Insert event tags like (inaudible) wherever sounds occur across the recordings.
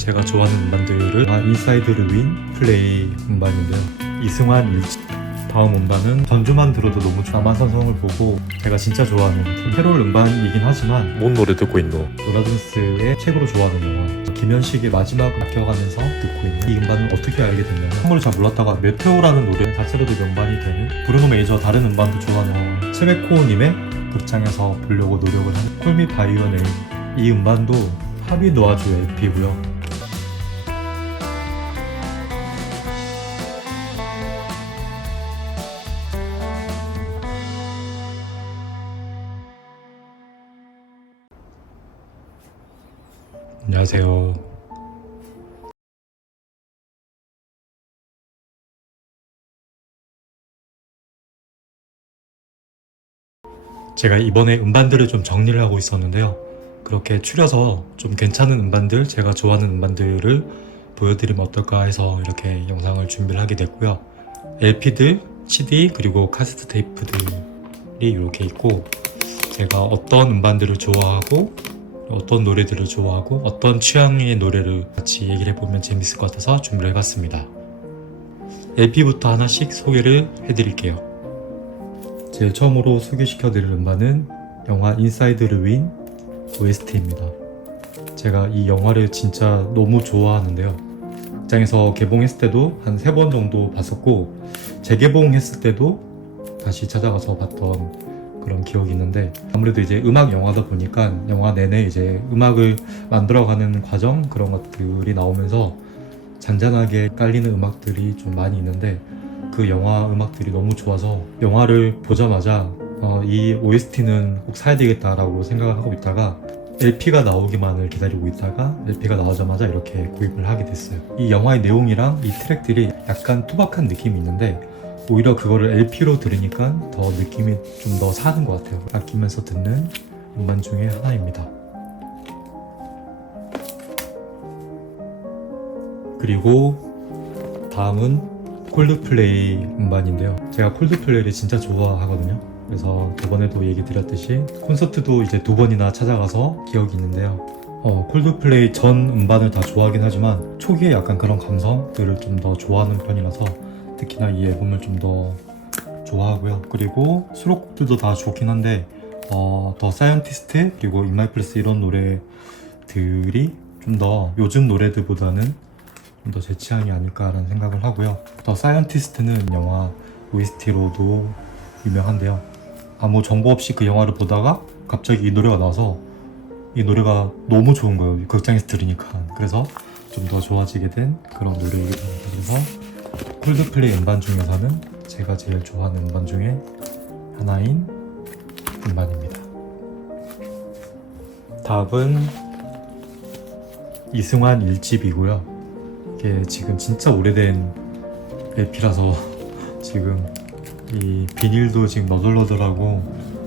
제가 좋아하는 음반들을 아, 인사이드를 윈 플레이 음반인데요. 이승환 일집 다음 음반은 전주만 들어도 너무 좋아. 남한산성을 보고 제가 진짜 좋아하는 캐롤 음반이긴 하지만 뭔 노래 듣고 있노? 노라존스의 책으로 좋아하는 영화 김현식의 마지막을 아껴가면서 듣고 있는 이 음반을 어떻게 알게 됐냐면 한국을 잘 몰랐다가 메테오라는 노래 자체로도 명반이 되는 브루노 메이저 다른 음반도 좋아하는 체메코님의 극장에서 보려고 노력을 한 콜미 바이오 네임 이 음반도 하비 노아주 LP고요 안녕하세요 제가 이번에 음반들을 좀 정리를 하고 있었는데요. 그렇게 추려서 좀 괜찮은 음반들, 제가 좋아하는 음반들을 보여드리면 어떨까 해서 이렇게 영상을 준비를 하게 됐고요. LP들, CD, 그리고 카세트 테이프들이 이렇게 있고, 제가 어떤 음반들을 좋아하고, 어떤 노래들을 좋아하고, 어떤 취향의 노래를 같이 얘기를 해보면 재밌을 것 같아서 준비를 해봤습니다. LP부터 하나씩 소개를 해드릴게요. 제일 처음으로 소개시켜드릴 음반은 영화 인사이드를 윈 OST입니다. 제가 이 영화를 진짜 너무 좋아하는데요. 극장에서 개봉했을 때도 한 세 번 정도 봤었고 재개봉했을 때도 다시 찾아가서 봤던 그런 기억이 있는데 아무래도 이제 음악 영화다 보니까 영화 내내 이제 음악을 만들어가는 과정 그런 것들이 나오면서 잔잔하게 깔리는 음악들이 좀 많이 있는데 그 영화 음악들이 너무 좋아서 영화를 보자마자 어, 이 OST는 꼭 사야 되겠다라고 생각을 하고 있다가 LP가 나오기만을 기다리고 있다가 LP가 나오자마자 이렇게 구입을 하게 됐어요. 이 영화의 내용이랑 이 트랙들이 약간 투박한 느낌이 있는데 오히려 그거를 LP로 들으니까 더 느낌이 좀 더 사는 것 같아요. 아끼면서 듣는 음반 중에 하나입니다. 그리고 다음은 콜드플레이 음반인데요. 제가 콜드플레이를 진짜 좋아하거든요. 그래서 저번에도 얘기 드렸듯이 콘서트도 이제 두 번이나 찾아가서 기억이 있는데요. 어, 콜드플레이 전 음반을 다 좋아하긴 하지만 초기에 약간 그런 감성들을 좀 더 좋아하는 편이라서 특히나 이 앨범을 좀 더 좋아하고요. 그리고 수록곡들도 다 좋긴 한데 어, 더 사이언티스트 그리고 인마이플스 이런 노래들이 좀 더 요즘 노래들보다는 좀 더 제 취향이 아닐까라는 생각을 하고요. 더 사이언티스트는 영화 OST로도 유명한데요. 아무 정보 없이 그 영화를 보다가 갑자기 이 노래가 나와서 이 노래가 너무 좋은 거예요. 극장에서 들으니까. 그래서 좀 더 좋아지게 된 그런 노래입니다. 그래서 콜드플레이 음반 중에서는 제가 제일 좋아하는 음반 중에 하나인 음반입니다. 다음은 이승환 일집이고요. 이게 지금 진짜 오래된 LP라서 (laughs) 지금 이 비닐도 지금 너덜너덜하고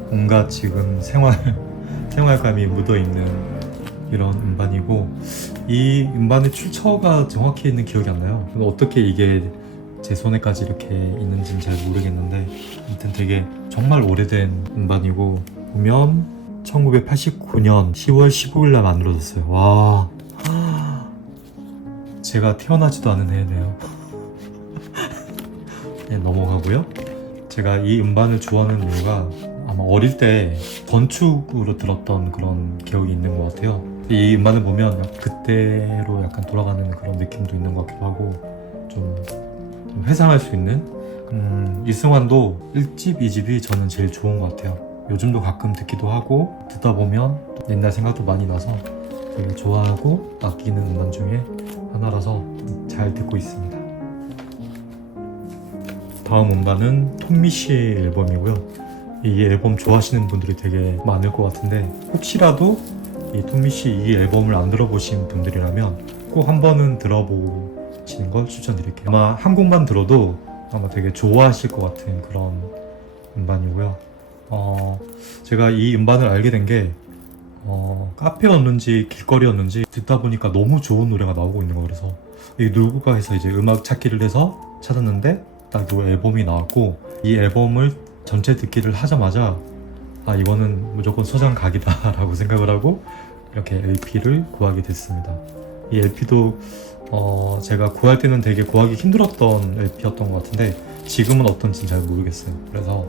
뭔가 지금 생활 (laughs) 생활감이 묻어 있는 이런 음반이고 이 음반의 출처가 정확히 있는 기억이 안 나요. 어떻게 이게 제 손에까지 이렇게 있는지는 잘 모르겠는데 아무튼 되게 정말 오래된 음반이고 보면 1989년 10월 15일 날 만들어졌어요. 와 제가 태어나지도 않은 해네요. (laughs) 네, 넘어가고요. 제가 이 음반을 좋아하는 이유가 아마 어릴 때 건축으로 들었던 그런 기억이 있는 것 같아요. 이 음반을 보면 그때로 약간 돌아가는 그런 느낌도 있는 것 같기도 하고 좀, 좀 회상할 수 있는 음, 이승환도 1집, 2집이 저는 제일 좋은 것 같아요. 요즘도 가끔 듣기도 하고 듣다 보면 옛날 생각도 많이 나서 되게 좋아하고 아끼는 음반 중에 하나라서 잘 듣고 있습니다. 다음 음반은 톰미 씨의 앨범이고요. 이 앨범 좋아하시는 분들이 되게 많을 것 같은데 혹시라도 이 톰미 씨 이 앨범을 안 들어보신 분들이라면 꼭 한 번은 들어보 시는 걸 추천드릴게요. 아마 한 곡만 들어도 아마 되게 좋아하실 것 같은 그런 음반이고요. 어, 제가 이 음반을 알게 된게 어, 카페였는지 길거리였는지 듣다 보니까 너무 좋은 노래가 나오고 있는 거 그래서 이 누구가 해서 이제 음악 찾기를 해서 찾았는데 딱 이 앨범이 나왔고 이 앨범을 전체 듣기를 하자마자 아 이거는 무조건 소장 각이다 라고 (laughs) 생각을 하고 이렇게 LP를 구하게 됐습니다 이 LP도 어, 제가 구할 때는 되게 구하기 힘들었던 LP였던 것 같은데 지금은 어떤지 잘 모르겠어요. 그래서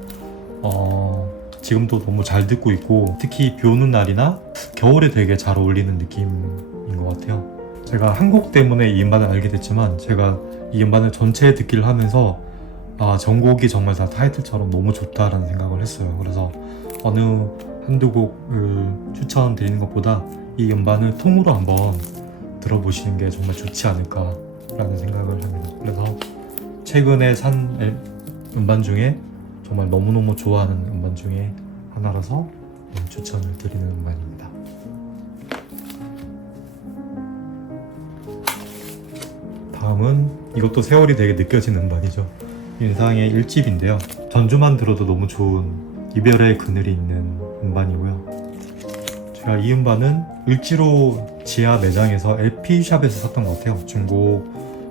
어, 지금도 너무 잘 듣고 있고 특히 비 오는 날이나 겨울에 되게 잘 어울리는 느낌인 것 같아요. 제가 한 곡 때문에 이 음반을 알게 됐지만 제가 이 음반을 전체 듣기를 하면서 아 전곡이 정말 다 타이틀처럼 너무 좋다라는 생각을 했어요. 그래서 어느 한두 곡을 추천드리는 것보다 이 음반을 통으로 한번 들어보시는 게 정말 좋지 않을까라는 생각을 합니다. 그래서 최근에 산 앨- 음반 중에 정말 너무너무 좋아하는 음반 중에 하나라서 네, 추천을 드리는 음반입니다. 다음은 이것도 세월이 되게 느껴지는 음반이죠. 윤상의 1집인데요. 전주만 들어도 너무 좋은 이별의 그늘이 있는 음반이고요. 제가 이 음반은 을지로 지하 매장에서 LP샵에서 샀던 것 같아요. 중고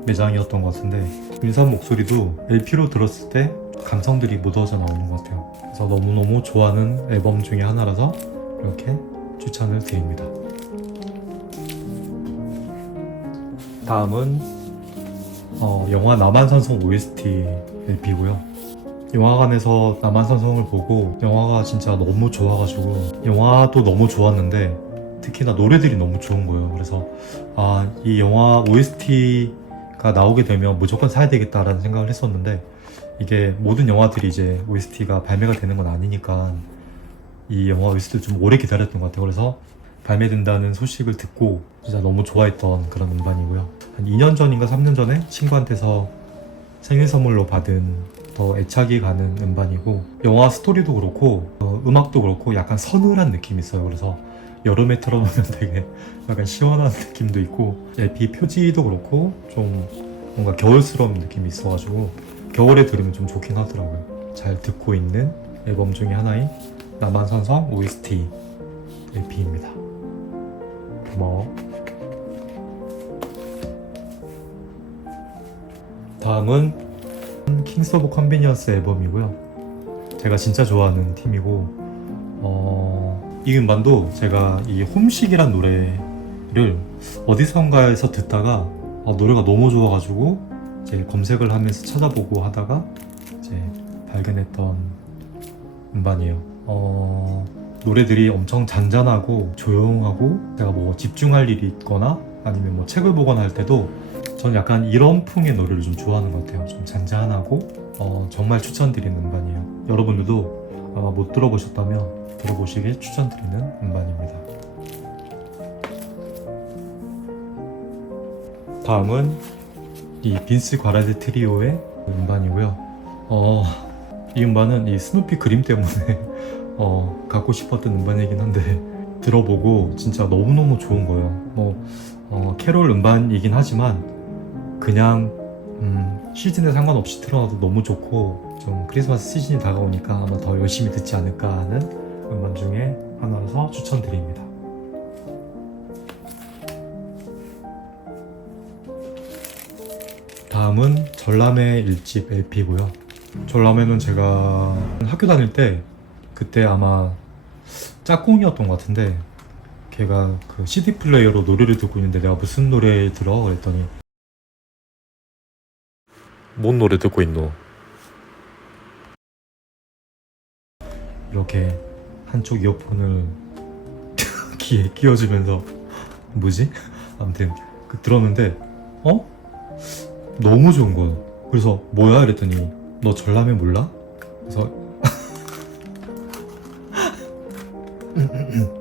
매장이었던 것 같은데 윤상 목소리도 LP로 들었을 때 감성들이 묻어져 나오는 것 같아요. 그래서 너무너무 좋아하는 앨범 중에 하나라서 이렇게 추천을 드립니다. 다음은 어, 영화 남한산성 OST LP고요. 영화관에서 남한산성을 보고 영화가 진짜 너무 좋아가지고 영화도 너무 좋았는데 특히나 노래들이 너무 좋은 거예요. 그래서 아, 이 영화 OST가 나오게 되면 무조건 사야 되겠다라는 생각을 했었는데 이게 모든 영화들이 이제 OST가 발매가 되는 건 아니니까 이 영화 OST를 좀 오래 기다렸던 것 같아요. 그래서 발매된다는 소식을 듣고 진짜 너무 좋아했던 그런 음반이고요. 한 2년 전인가 3년 전에 친구한테서 생일 선물로 받은 더 애착이 가는 음반이고 영화 스토리도 그렇고 어, 음악도 그렇고 약간 서늘한 느낌이 있어요. 그래서 여름에 틀어놓으면 되게 약간 시원한 느낌도 있고 LP 표지도 그렇고 좀 뭔가 겨울스러운 느낌이 있어가지고 겨울에 들으면 좀 좋긴 하더라고요. 잘 듣고 있는 앨범 중에 하나인 남한산성 OST LP입니다. 고마워. 다음은 킹스 오브 컨비니언스 앨범이고요. 제가 진짜 좋아하는 팀이고 어, 이 음반도 제가 이 홈식이란 노래를 어디선가에서 듣다가 아, 노래가 너무 좋아가지고 이제 검색을 하면서 찾아보고 하다가 이제 발견했던 음반이에요. 어, 노래들이 엄청 잔잔하고 조용하고 제가 뭐 집중할 일이 있거나 아니면 뭐 책을 보거나 할 때도 저는 약간 이런 풍의 노래를 좀 좋아하는 것 같아요. 좀 잔잔하고 어, 정말 추천드리는 음반이에요. 여러분들도 아마 못 들어보셨다면 들어보시길 추천드리는 음반입니다. 다음은 이 빈스 과라드 트리오의 음반이고요. 어, 이 음반은 이 스누피 그림 때문에 (laughs) 어, 갖고 싶었던 음반이긴 한데 들어보고 진짜 너무너무 좋은 거예요. 뭐 어, 캐롤 음반이긴 하지만 그냥 음, 시즌에 상관없이 틀어놔도 너무 좋고 좀 크리스마스 시즌이 다가오니까 아마 더 열심히 듣지 않을까 하는 추천드립니다. 다음은 전람회 1집 LP고요. 전람회는 제가 학교 다닐 때 그때 아마 짝꿍이었던 것 같은데 걔가 그 CD 플레이어로 노래를 듣고 있는데 내가 무슨 노래 들어? 그랬더니 뭔 노래 듣고 있노? 이렇게 한쪽 이어폰을 귀에 끼워주면서 뭐지? 아무튼 그 들었는데 어? 너무 좋은 거예요. 그래서 뭐야? 이랬더니 너 전람회 몰라? 그래서 (laughs)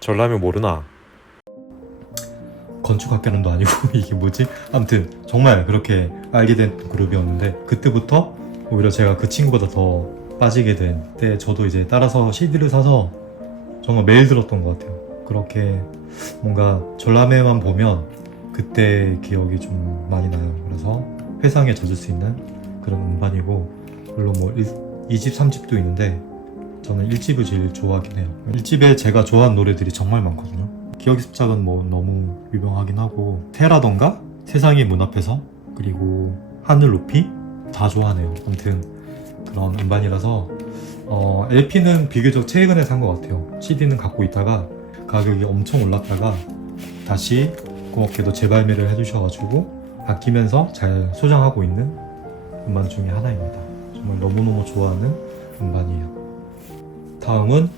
전라면 모르나? 건축학개론도 아니고 (laughs) 이게 뭐지? 아무튼 정말 그렇게 알게 된 그룹이었는데 그때부터 오히려 제가 그 친구보다 더 빠지게 된 때 저도 이제 따라서 CD를 사서 정말 매일 들었던 것 같아요. 그렇게 뭔가 전람회만 보면 그때 기억이 좀 많이 나요. 그래서 회상에 젖을 수 있는 그런 음반이고 물론 뭐 2집, 3집도 있는데 저는 1집을 제일 좋아하긴 해요. 1집에 제가 좋아하는 노래들이 정말 많거든요. 기억의 습작은 뭐 너무 유명하긴 하고 테라던가 세상의 문 앞에서 그리고 하늘 높이 다 좋아하네요. 아무튼 그런 음반이라서 어, LP는 비교적 최근에 산 것 같아요. CD는 갖고 있다가 가격이 엄청 올랐다가 다시 고맙게도 재발매를 해주셔가지고 아끼면서 잘 소장하고 있는 음반 중에 하나입니다. 정말 너무너무 좋아하는 음반이에요. 다음은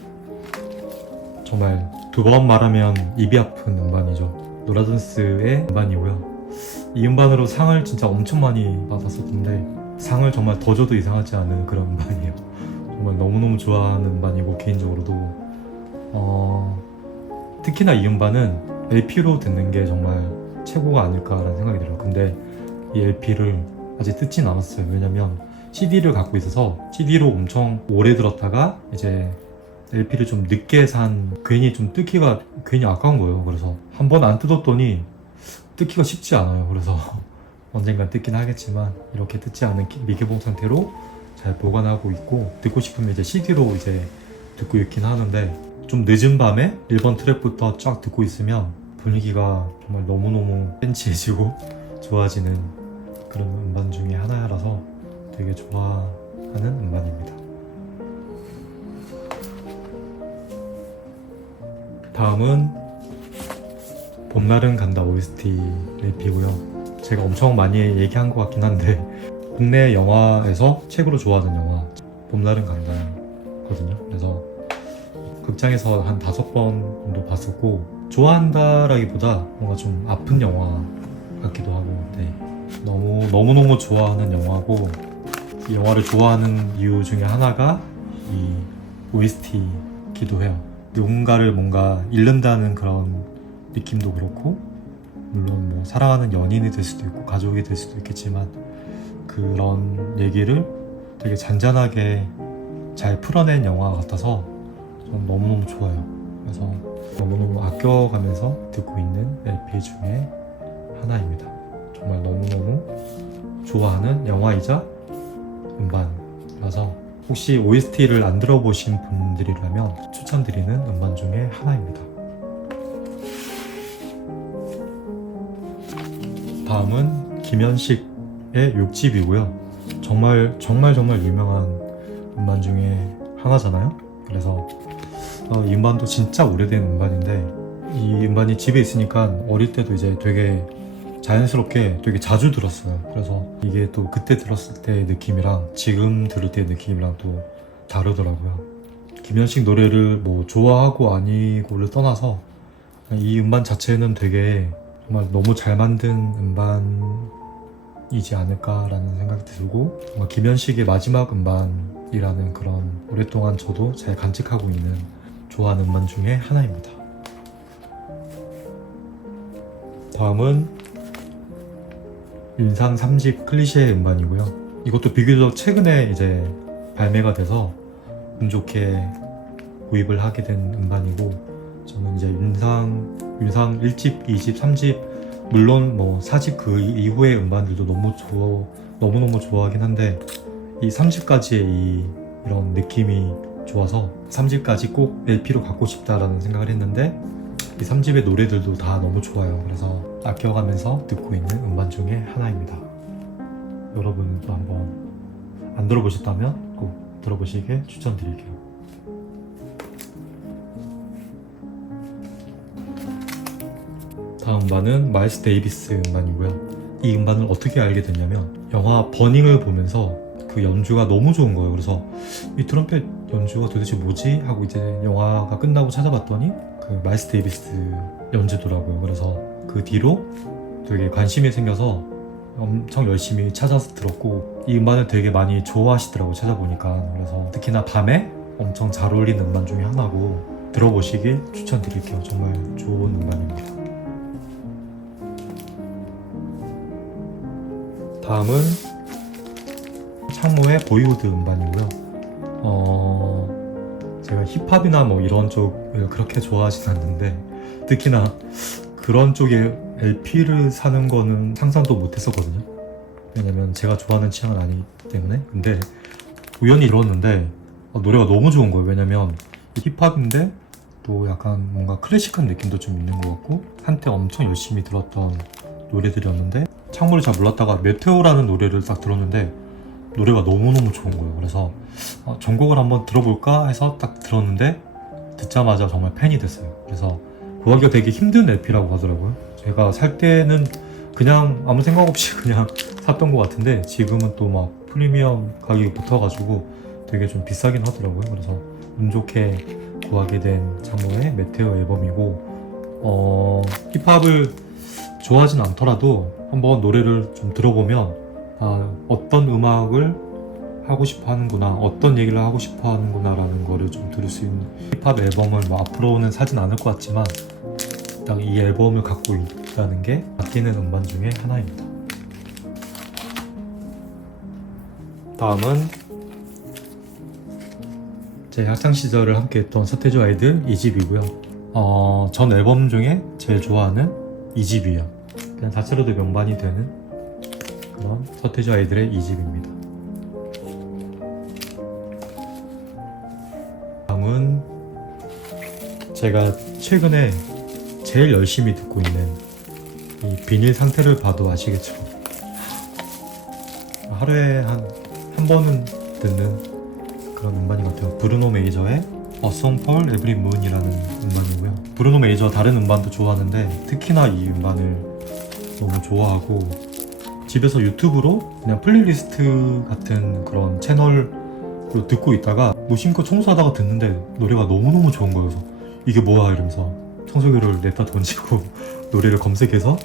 정말 두 번 말하면 입이 아픈 음반이죠. 노라존스의 음반이고요. 이 음반으로 상을 진짜 엄청 많이 받았었는데 상을 정말 더 줘도 이상하지 않은 그런 음반이에요. 정말 너무너무 좋아하는 음반이고 개인적으로도 어, 특히나 이 음반은 LP로 듣는 게 정말 최고가 아닐까라는 생각이 들어요. 근데 이 LP를 아직 듣진 않았어요. 왜냐면 CD를 갖고 있어서 CD로 엄청 오래 들었다가 이제 LP를 좀 늦게 산 괜히 좀 뜯기가 괜히 아까운 거예요. 그래서 한 번 안 뜯었더니 뜯기가 쉽지 않아요. 그래서 (laughs) 언젠간 뜯긴 하겠지만 이렇게 뜯지 않은 기- 미개봉 상태로 잘 보관하고 있고 듣고 싶으면 이제 CD로 이제 듣고 있긴 하는데 좀 늦은 밤에 1번 트랙부터 쫙 듣고 있으면 분위기가 정말 너무너무 팬치해지고 (laughs) 좋아지는 그런 음반 중에 하나라서 되게 좋아하는 음반입니다. 다음은 봄날은 간다 OST 랩이고요. 제가 엄청 많이 얘기한 것 같긴 한데 국내 영화에서 최고로 좋아하는 영화 봄날은 간다거든요. 그래서 극장에서 한 다섯 번 정도 봤었고 좋아한다라기보다 뭔가 좀 아픈 영화 같기도 하고 네. 너무 너무 너무 좋아하는 영화고 이 영화를 좋아하는 이유 중에 하나가 이 OST기도 해요. 누군가를 뭔가 잃는다는 그런 느낌도 그렇고 물론 뭐 사랑하는 연인이 될 수도 있고 가족이 될 수도 있겠지만 그런 얘기를 되게 잔잔하게 잘 풀어낸 영화 같아서 전 너무너무 좋아요. 그래서 너무너무 아껴가면서 듣고 있는 LP 중에 하나입니다. 정말 너무너무 좋아하는 영화이자 음반이라서 혹시 OST를 안 들어보신 분들이라면 추천드리는 음반 중에 하나입니다. 다음은 김현식 의 욕집이고요. 정말 정말 정말 유명한 음반 중에 하나잖아요. 그래서 어, 이 음반도 진짜 오래된 음반인데 이 음반이 집에 있으니까 어릴 때도 이제 되게 자연스럽게 되게 자주 들었어요. 그래서 이게 또 그때 들었을 때의 느낌이랑 지금 들을 때의 느낌이랑 또 다르더라고요. 김현식 노래를 뭐 좋아하고 아니고를 떠나서 이 음반 자체는 되게 정말 너무 잘 만든 음반 이지 않을까라는 생각이 들고 뭔가 김현식의 마지막 음반이라는 그런 오랫동안 저도 잘 간직하고 있는 좋아하는 음반 중에 하나입니다. 다음은 윤상 3집 클리셰 음반이고요. 이것도 비교적 최근에 이제 발매가 돼서 운 좋게 구입을 하게 된 음반이고 저는 이제 윤상 윤상 1집, 2집, 3집 물론 뭐 4집 그 이후의 음반들도 너무 좋아 너무너무 좋아하긴 한데 이 3집까지의 이 이런 느낌이 좋아서 3집까지 꼭 LP로 갖고 싶다라는 생각을 했는데 이 3집의 노래들도 다 너무 좋아요. 그래서 아껴가면서 듣고 있는 음반 중에 하나입니다. 여러분도 한번 안 들어보셨다면 꼭 들어보시길 추천드릴게요. 다음 음반은 마일스 데이비스 음반이고요. 이 음반을 어떻게 알게 됐냐면 영화 버닝을 보면서 그 연주가 너무 좋은 거예요. 그래서 이 트럼펫 연주가 도대체 뭐지? 하고 이제 영화가 끝나고 찾아봤더니 그 마일스 데이비스 연주더라고요. 그래서 그 뒤로 되게 관심이 생겨서 엄청 열심히 찾아서 들었고 이 음반을 되게 많이 좋아하시더라고요. 찾아보니까 그래서 특히나 밤에 엄청 잘 어울리는 음반 중에 하나고 들어보시길 추천드릴게요. 정말 좋은 음반입니다. 다음은 창모의 보이우드 음반이고요. 어, 제가 힙합이나 뭐 이런 쪽을 그렇게 좋아하진 않는데 특히나 그런 쪽에 LP를 사는 거는 상상도 못 했었거든요. 왜냐면 제가 좋아하는 취향은 아니기 때문에. 근데 우연히 들었는데 어, 노래가 너무 좋은 거예요. 왜냐면 힙합인데 또 약간 뭔가 클래식한 느낌도 좀 있는 것 같고 한때 엄청 열심히 들었던 노래들이었는데 창문을 잘 몰랐다가 메테오라는 노래를 딱 들었는데 노래가 너무너무 좋은 거예요. 그래서 어, 전곡을 한번 들어볼까 해서 딱 들었는데 듣자마자 정말 팬이 됐어요. 그래서 구하기가 되게 힘든 LP라고 하더라고요. 제가 살 때는 그냥 아무 생각 없이 (laughs) 그냥 샀던 것 같은데 지금은 또 막 프리미엄 가격이 붙어가지고 되게 좀 비싸긴 하더라고요. 그래서 운 좋게 구하게 된 장르의 메테오 앨범이고 어, 힙합을 좋아하진 않더라도 한번 노래를 좀 들어보면 아, 어떤 음악을 하고 싶어 하는구나 어떤 얘기를 하고 싶어 하는구나 라는 거를 좀 들을 수 있는 힙합 앨범을 뭐 앞으로는 사진 않을 것 같지만 딱 이 앨범을 갖고 있다는 게 아끼는 음반 중에 하나입니다. 다음은 제 학창 시절을 함께 했던 서태지 아이들 2집이고요. 어, 전 앨범 중에 제일 좋아하는 2집이에요 그냥 자체로도 명반이 되는 그런 서태지 아이들의 2집입니다 다음은 제가 최근에 제일 열심히 듣고 있는 이 비닐 상태를 봐도 아시겠죠? 하루에 한, 한 번은 듣는 그런 음반인 것 같아요. 브루노 메이저의 A Song for Every Moon이라는 음반이고요. 브루노 메이저 다른 음반도 좋아하는데 특히나 이 음반을 너무 좋아하고 집에서 유튜브로 그냥 플레이리스트 같은 그런 채널로 듣고 있다가 무심코 청소하다가 듣는데 노래가 너무너무 좋은 거여서 이게 뭐야 이러면서 청소기를 냈다 던지고 (laughs) 노래를 검색해서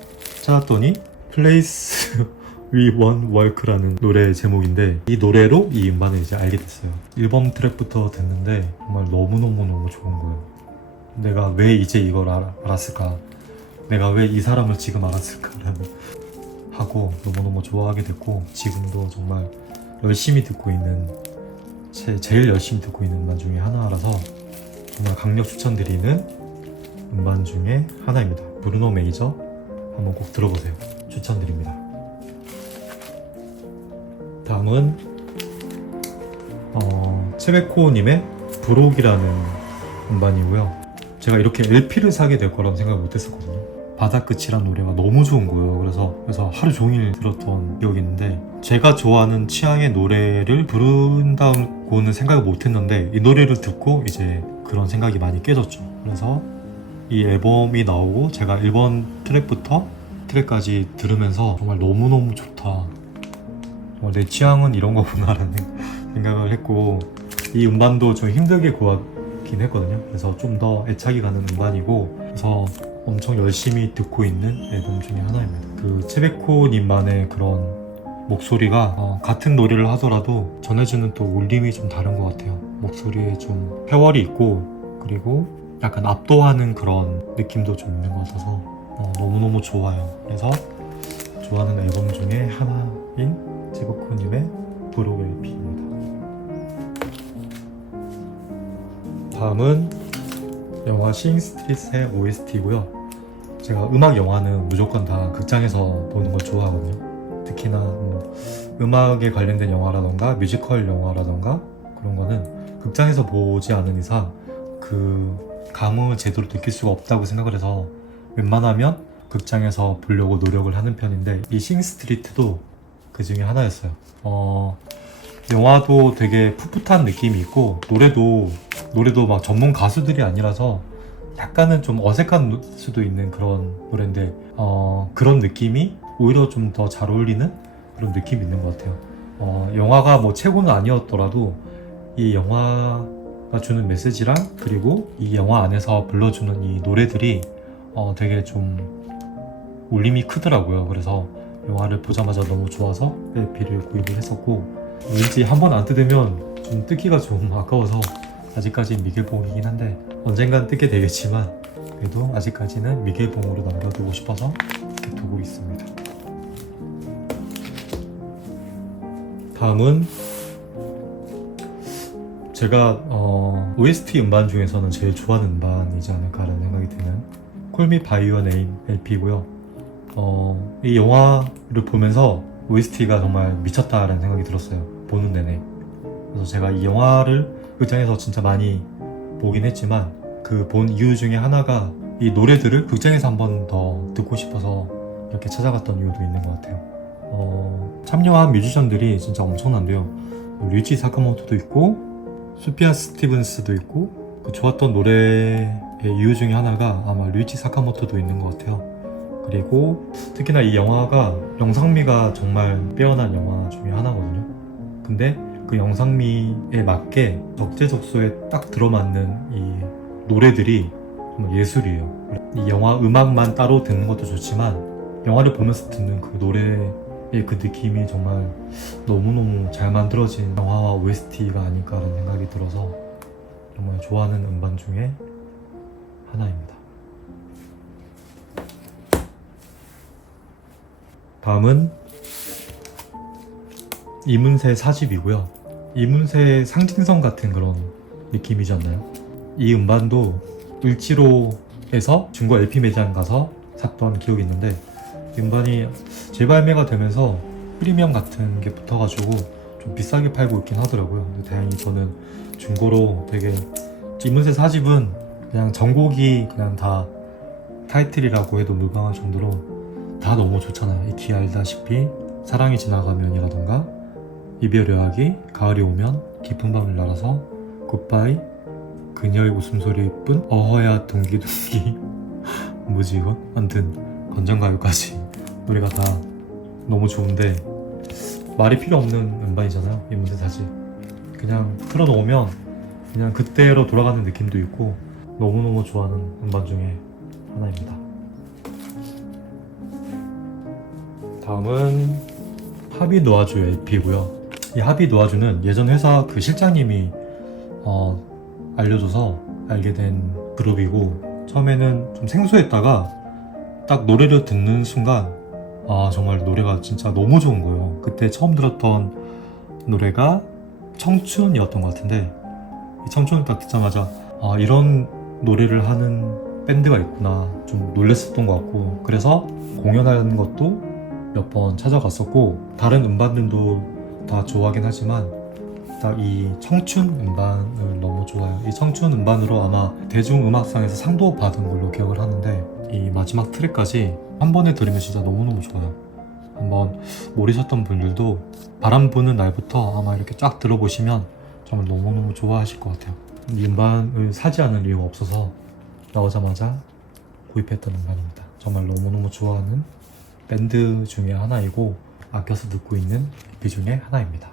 찾았더니 Place We Want Walk라는 노래 제목인데 이 노래로 이 음반을 이제 알게 됐어요 1번 트랙부터 듣는데 정말 너무너무너무 좋은 거예요 내가 왜 이제 이걸 알, 알았을까 내가 왜 이 사람을 지금 알았을까라는 (laughs) 하고 너무너무 좋아하게 됐고 지금도 정말 열심히 듣고 있는 제, 제일 열심히 듣고 있는 음반 중에 하나라서 정말 강력 추천드리는 음반 중에 하나입니다. 브루노 메이저 한번 꼭 들어보세요. 추천드립니다. 다음은 어, 체베코님의 브록이라는 음반이고요. 제가 이렇게 LP를 사게 될 거라고 생각 못했었거든요. 바다끝이란 노래가 너무 좋은 거예요. 그래서 그래서 하루 종일 들었던 기억이 있는데 제가 좋아하는 취향의 노래를 부른다고는 생각을 못했는데 이 노래를 듣고 이제 그런 생각이 많이 깨졌죠. 그래서 이 앨범이 나오고 제가 1번 트랙부터 트랙까지 들으면서 정말 너무너무 좋다. 정말 내 취향은 이런 거구나라는 (laughs) 생각을 했고 이 음반도 좀 힘들게 구하긴 했거든요. 그래서 좀 더 애착이 가는 음반이고 그래서 엄청 열심히 듣고 있는 앨범 중에 하나입니다. 그 체베코님만의 그런 목소리가 어, 같은 노래를 하더라도 전해주는 또 울림이 좀 다른 것 같아요. 목소리에 좀 회월이 있고 그리고 약간 압도하는 그런 느낌도 좀 있는 것 같아서 어, 너무너무 좋아요. 그래서 좋아하는 앨범 중에 하나인 체베코님의 브록 LP입니다. 다음은 영화 싱 스트릿의 OST고요. 제가 음악 영화는 무조건 다 극장에서 보는 걸 좋아하거든요. 특히나 뭐 음악에 관련된 영화라던가 뮤지컬 영화라던가 그런 거는 극장에서 보지 않은 이상 그 감흥을 제대로 느낄 수가 없다고 생각을 해서 웬만하면 극장에서 보려고 노력을 하는 편인데 이 싱 스트리트도 그 중에 하나였어요. 어, 영화도 되게 풋풋한 느낌이 있고 노래도 노래도 막 전문 가수들이 아니라서 약간은 좀 어색한 수도 있는 그런 노래인데 어, 그런 느낌이 오히려 좀 더 잘 어울리는 그런 느낌이 있는 것 같아요. 어, 영화가 뭐 최고는 아니었더라도 이 영화가 주는 메시지랑 그리고 이 영화 안에서 불러주는 이 노래들이 어, 되게 좀 울림이 크더라고요. 그래서 영화를 보자마자 너무 좋아서 LP를 구입을 했었고 왠지 한 번 안 뜯으면 좀 뜯기가 좀 (laughs) 아까워서 아직까지 미개봉이긴 한데 언젠간 뜯게 되겠지만 그래도 아직까지는 미개봉으로 남겨두고 싶어서 이렇게 두고 있습니다. 다음은 제가 어, OST 음반 중에서는 제일 좋아하는 음반이지 않을까라는 생각이 드는 콜미 바이오 네임 LP고요. 어, 이 영화를 보면서 OST가 정말 미쳤다라는 생각이 들었어요. 보는 내내. 그래서 제가 이 영화를 극장에서 진짜 많이 보긴 했지만 그 본 이유 중에 하나가 이 노래들을 극장에서 한 번 더 듣고 싶어서 이렇게 찾아갔던 이유도 있는 것 같아요. 어, 참여한 뮤지션들이 진짜 엄청난데요. 류지 사카모토도 있고, 수피아 스티븐스도 있고, 그 좋았던 노래에 이유 중에 하나가 아마 류이치 사카모토도 있는 것 같아요. 그리고 특히나 이 영화가 영상미가 정말 빼어난 영화 중에 하나거든요. 근데 그 영상미에 맞게 적재적소에 딱 들어맞는 이 노래들이 정말 예술이에요. 이 영화 음악만 따로 듣는 것도 좋지만 영화를 보면서 듣는 그 노래의 그 느낌이 정말 너무너무 잘 만들어진 영화와 OST가 아닐까라는 생각이 들어서 정말 좋아하는 음반 중에 하나입니다. 다음은 이문세 사집이고요. 이문세의 상징성 같은 그런 느낌이지 않나요? 이 음반도 을지로에서 중고 LP 매장 가서 샀던 기억이 있는데 이 음반이 재발매가 되면서 프리미엄 같은 게 붙어가지고 좀 비싸게 팔고 있긴 하더라고요. 근데 다행히 저는 중고로 되게 이문세 사집은 그냥 전곡이 그냥 다 타이틀이라고 해도 무방할 정도로 다 너무 좋잖아요. 익히 알다시피 사랑이 지나가면이라던가 이별 여하기 가을이 오면 깊은 밤을 날아서 굿바이 그녀의 웃음소리뿐 어허야 둥기둥기 (laughs) 뭐지 이거? 아무튼 건전가요까지 노래가 다 너무 좋은데 말이 필요 없는 음반이잖아요 이문세 사실 그냥 틀어놓으면 그냥 그때로 돌아가는 느낌도 있고 너무너무 좋아하는 음반 중에 하나입니다 다음은 하비 노아주 LP고요. 이 하비 노아주는 예전 회사 그 실장님이 어, 알려줘서 알게 된 그룹이고 처음에는 좀 생소했다가 딱 노래를 듣는 순간 아 정말 노래가 진짜 너무 좋은 거예요. 그때 처음 들었던 노래가 청춘이었던 것 같은데 이 청춘을 딱 듣자마자 아 이런 노래를 하는 밴드가 있구나. 좀 놀랬었던 것 같고 그래서 공연하는 것도 몇 번 찾아갔었고 다른 음반들도 다 좋아하긴 하지만 딱 이 청춘 음반을 너무 좋아해요. 이 청춘 음반으로 아마 대중음악상에서 상도 받은 걸로 기억을 하는데 이 마지막 트랙까지 한 번에 들으면 진짜 너무너무 좋아요. 한번 모르셨던 분들도 바람 부는 날부터 아마 이렇게 쫙 들어보시면 정말 너무너무 좋아하실 것 같아요. 이 음반을 사지 않을 이유가 없어서 나오자마자 구입했던 음반입니다. 정말 너무너무 좋아하는 밴드 중에 하나이고 아껴서 듣고 있는 EP 중에 하나입니다.